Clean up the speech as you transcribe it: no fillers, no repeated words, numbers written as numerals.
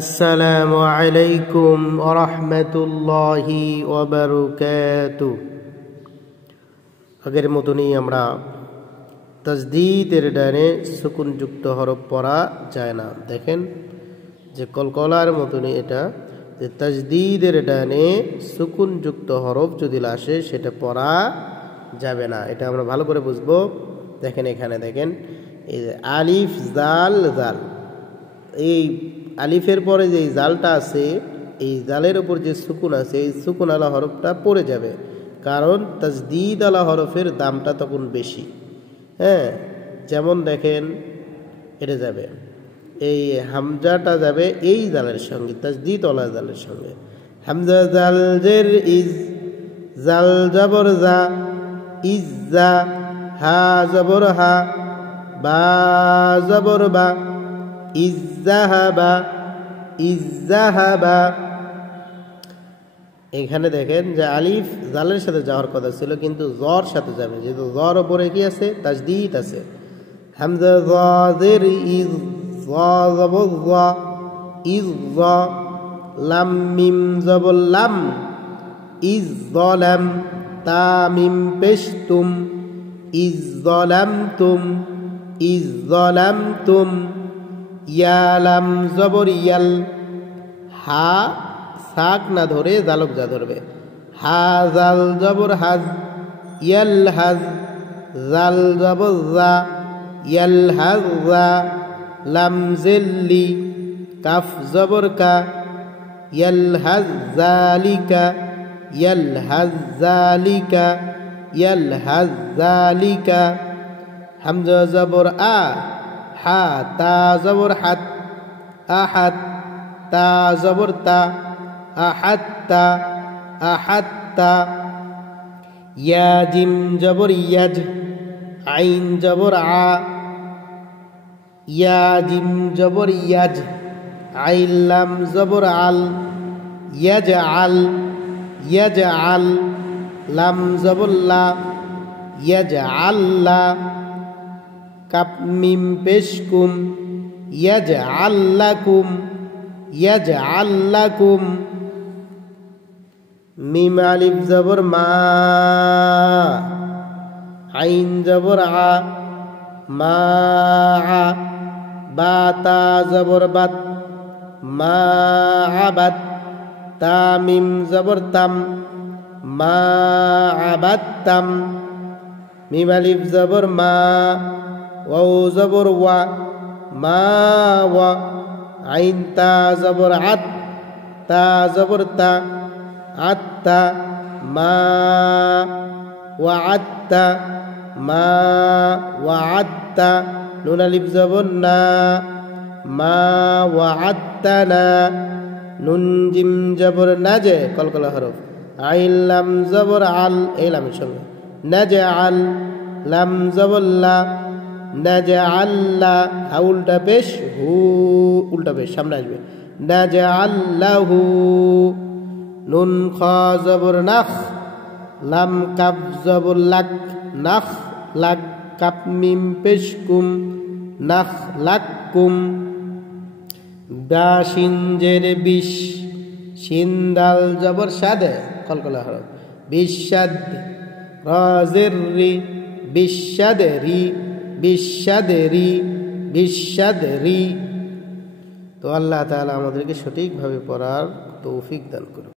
আসসালামু আলাইকুম ওয়া রাহমাতুল্লাহি ওয়া বারাকাতুহু। আগের মতনই আমরা তাজদীদের ডানে সুকুনযুক্ত হরফ পড়া যায় না। দেখেন যে কলকলার মতনই এটা, যে তাজদীদের ডানে সুকুনযুক্ত হরফ যদি আসে সেটা পড়া যাবে না। এটা আমরা ভালো করে বুঝবো। দেখেন এখানে দেখেন এই যে আলিফ জাল জাল, এই আলিফের পরে যে জালটা আছে এই জালের উপর যে সুকুন আছে এই সুকুন আলা হরফটা পড়ে যাবে, কারণ তাজদীদ আলা হরফের দামটা তখন বেশি। যেমন দেখেন এটা যাবে, এই হামজাটা যাবে এই জালের সঙ্গে, তাজদীদ আলা জালের সঙ্গে। হামজা জাল জের ইজ, জাল জবর জা, ইজ্জা, হা জবর হা, বা জবর বা, ইজ্জাহাবা, ইজ্জাহাবা। এখানে দেখেন যে আলিফ জালের সাথে যাওয়ার কথা ছিল কিন্তু জর সাথে যাবে, যেহেতু জর উপরে কি আছে, তাজদীদ আছে। হামজা জের ইজ, জবর যা, ইজ্জা, লাম মিম জবর লাম, ইজ্জলাম, তা মিম পেশ তুম, ইজ্জলামতুম, ইজ্জলামতুম। ইয়ালাম জবর ইয়াল, হা সাক না ধরে জালক যা ধরবে, হা জাল জবর হাজ, ইয়াল হাজ, জাল জবর জা, ইয়াল হাজ জা। লাম জেল্লি, কাফ জবর কা, ইয়াল হাজ জালিকা, ইয়াল হাজ জালিকা, ইয়াল হাজ জালিকা। হামজা জবর আ, হা তা জবর হাত, আহাত, তা জবর তা, আহাত্তা, আহাত্তা। ইয়া জিম জবর ইয়াজ, আইন জবর আ, ইয়া জিম জবর ইয়াজ, আইন লাম জবর আল, ইয়াজ আল, ইয়াজ আল। লাম জবর লা, ইয়াজ আল্লা, কাপ মিম পেশ কুম, ইয়াজ আল্লাকুম, ইয়াজ আল্লাকুম। মিম আলিফ জবর মা, আইন জবর আ, মা আ। বা তা জবর বাত, মা আবাত, তা মিম জবর তাম, মা আবাত্তাম। মিম আলিফ জবর মা, ওয়াও জবর ওয়া, মা ওয়া। আইন তা জবর আত, তা জবর তা, আত্তা, মা ওয়া আত্তা, মা ওয়া আত্তা। নুন আলিফ জবর না, মা ওয়া আত্তানা। নুন জিম জবর নাজে, কলকলা হরফ। আইন লাম জবর আল, এই লামের সঙ্গে, নাজে আল, লাম জবর লা, নাজে আল্লা। হা উল্টা পেশ, হু উল্টা পেশ সামনে আসবে, নাজে আল্লাহু। নুন খ জবর নাখ, লাম কাপ জবর লাক, নাখ লাক, কাপ মিম পেশ কুম, নাখ লাক্কুম। বা শিন জের বিশ, শিন দাল জবর সাদে, কলকলা হরফ, বিশাদ। রা জের রি, বিশাদরি, বিশাদরি, বিশাদরি। তো আল্লাহ তাআলা আমাদেরকে সঠিকভাবে পড়ার তৌফিক দান করুন।